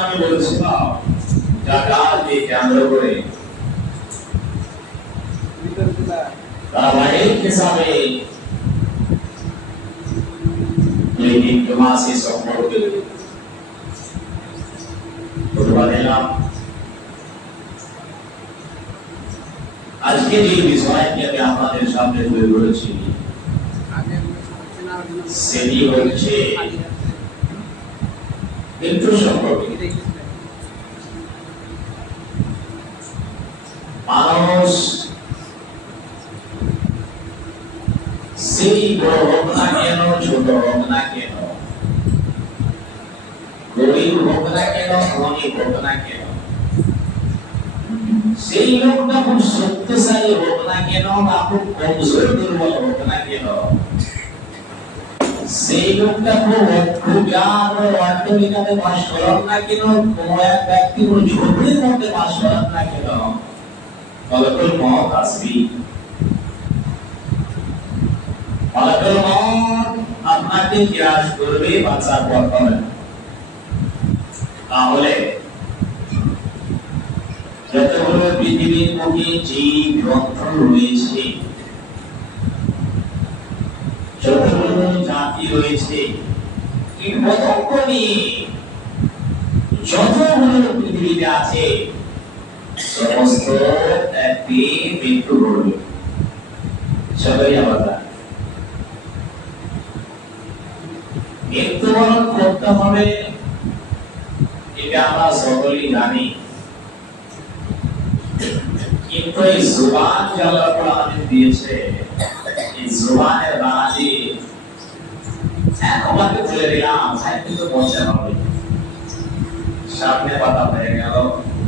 আমি বলেছিলাম জাকাতকে কেন্দ্র করে ধারাবাহিক হিসাবে লেকিন জমাসি সম্পর্কে বলবা দিলাম আজকে যে বিষয়টি আমি আপনাদের সামনে তুলে ধরেছি সেটি হচ্ছে মৃত্যু সম্পর্কে মানুষ সেই বড় হোক না কেন, ছোট হোক না কেন, গরিব হোক না কেন, ধনী হোক না কেন, সেই লোকটা খুব শক্তিশালী হোক না কেন বা খুব কমজোর দুর্বল হোক না কেন সেই লোকটা খুব অর্থবিজ্ঞানে বাস করেন না কেন? কোন এক ব্যক্তি, কোন ঝুঁকির মধ্যে বাস করেন না কেন? মত আসবি। আপনাকে গ্রাস করবে, বাঁচার পর তাহলে যতগুলো পৃথিবীর মুখে রয়েছে যতগুলো জাতি রয়েছে নিয়ে যতগুলো পৃথিবীতে আছে, সমস্ত একটি মৃত্যু ঘটবে। সবাই আবার মৃত্যুবরণ করতে হবে, এটা কিন্তু এই জুবান যে আল্লাহ আমাদের দিয়েছে, এই জুবানের বানাজি একবারকে বলে দিলাম ভাই কিন্তু পৌঁছে হবে। সামনে পাতা হয়ে গেল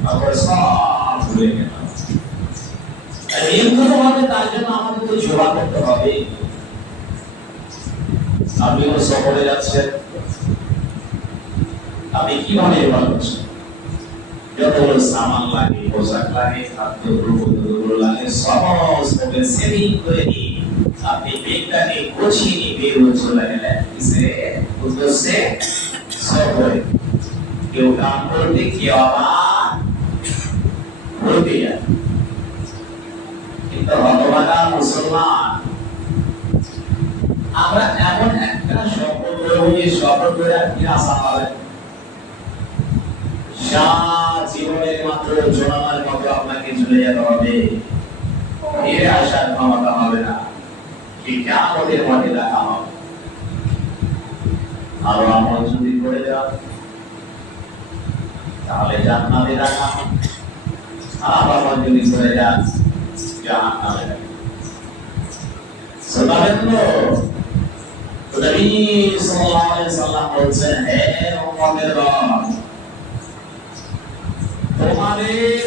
তারপরে সব ভুলে গেল হবে তার জন্য আমাদের তো যাচ্ছেন আপনি কীভাবে যতগুলো সামান লাগে পোশাক লাগে খাদ্য আপনি গুছিয়ে নিয়ে বের হয়ে চলে গেলেন। উদ্দেশ্যে সফরে কেউ কাম করতে কেউ আবার কিন্তু হতবাদা মুসলমান, আমরা এমন একটা শপথ করব শপথ করে আপনি আশা পাবেন? জীবনের মাত্র জোনামার মতো আপনাকে চলে যেতে হবে। ফিরে আসার ক্ষমতা হবে না। কি কেমতের মাঠে দেখা হবে। আরও আমল যদি করে দেওয়া তাহলে জান্নাতে দেখা হবে। আর আমল যদি করে যান জাহান্নামে শোনাবেন তো নবী সাল্লাল্লাহু আলাইহি সাল্লাম বলছেন, হে উম্মতের দল তোমাদের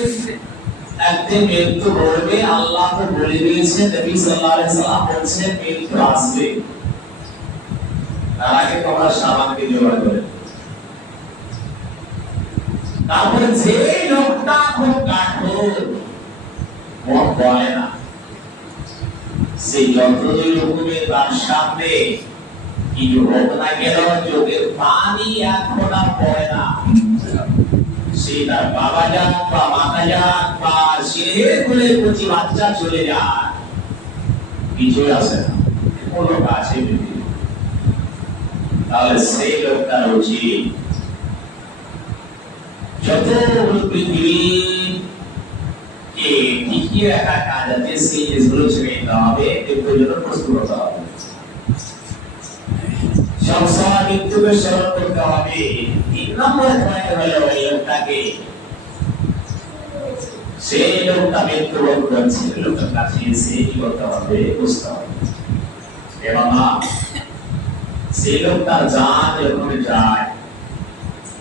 একদিন মৃত্যু ঘটবে আল্লাহ তো বলে দিয়েছে, নবী সাল্লাল্লাহু আলাইহি সাল্লাম বলছেন মৃত্যু আসবে। তার আগে তোমরা সাবানকে জোগাড় করে তারপরে যে লোকটা খুব কাঠোর মন বলে না। সেই যন্ত্রই রকমের তার সামনে কি হোক না কেন চোখের পানি এক ফোঁটা পড়ে না। সে বাবা যাক বা মাতা যাক বা সিঁড়ে খুলে কচি বাচ্চা চলে যায়। কিছু আসে না। কোনো কাছে তাহলে সেই লোকটার উচিত। যতগুলো পৃথিবী। টিকিয়ে রাখা কাজ আছে, সেই জিনিসগুলো ছেড়ে দিতে হবে। মৃত্যুর জন্য প্রস্তুত হতে হবে। সবসময় মৃত্যুকে স্মরণ করতে হবে। তিন নম্বরে পয়েন্ট হলো ওই লোকটাকে সেই লোকটা মৃত্যুবরণ করছে লোকটার কাছে এসে কি করতে হবে বুঝতে হবে এবং সেই লোকটা যান যখন যায়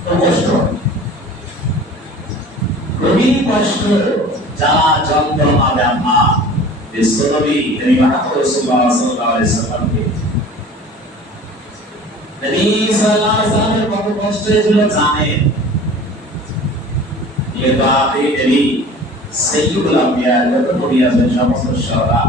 তো কষ্ট হয় খুবই কষ্ট যারা যন্ত্রণা ব্যামা বিশ্বনবী নবী মুহাম্মদ রাসূলুল্লাহ সাল্লাল্লাহু আলাইহি সাল্লামকে নবী সাল্লাল্লাহু আলাইহি সাল্লামের কত কষ্ট হয়েছিল জানেন লেবাবে এলি সাইয়্যিদুল আম্বিয়া যত নবী আছেন সমস্ত সরা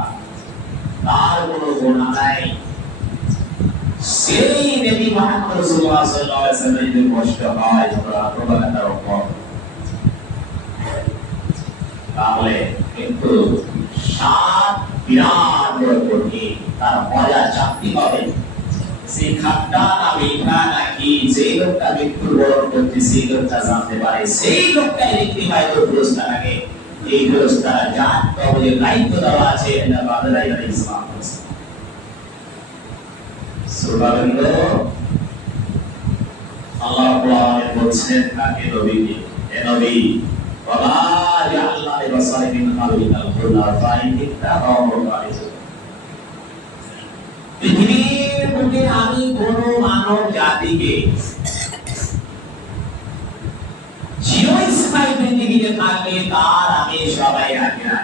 তাহলে কিন্তু তার মজা চাকরি পাবেন সেই খাট্টা না মিঠা নাকি যে লোকটা মৃত্যুর বরণ করছে, সেই লোকটা জানতে পারে, সেই লোকটাই দেখতে পায় তো পুরস্কার আগে এই পুরস্কার যার কবলে দায়িত্ব দেওয়া আছে, এটা বাদলাই আলাইহিস সালাম সুবহানাল্লাহ। আল্লাহ আলামিন বলছেন, তাকে নবীকে হে নবী, ওয়ালা ইয়াল্লা লিবাসারি মিন খালুকাল কুল্লা, ফাইন ইত্তাবাউ কালিজুন পৃথিবীর আমি কোন মানব জাতিকে জিও স্থায়ী জিন্দিগিতে থাকলে তার আমি সবাই না।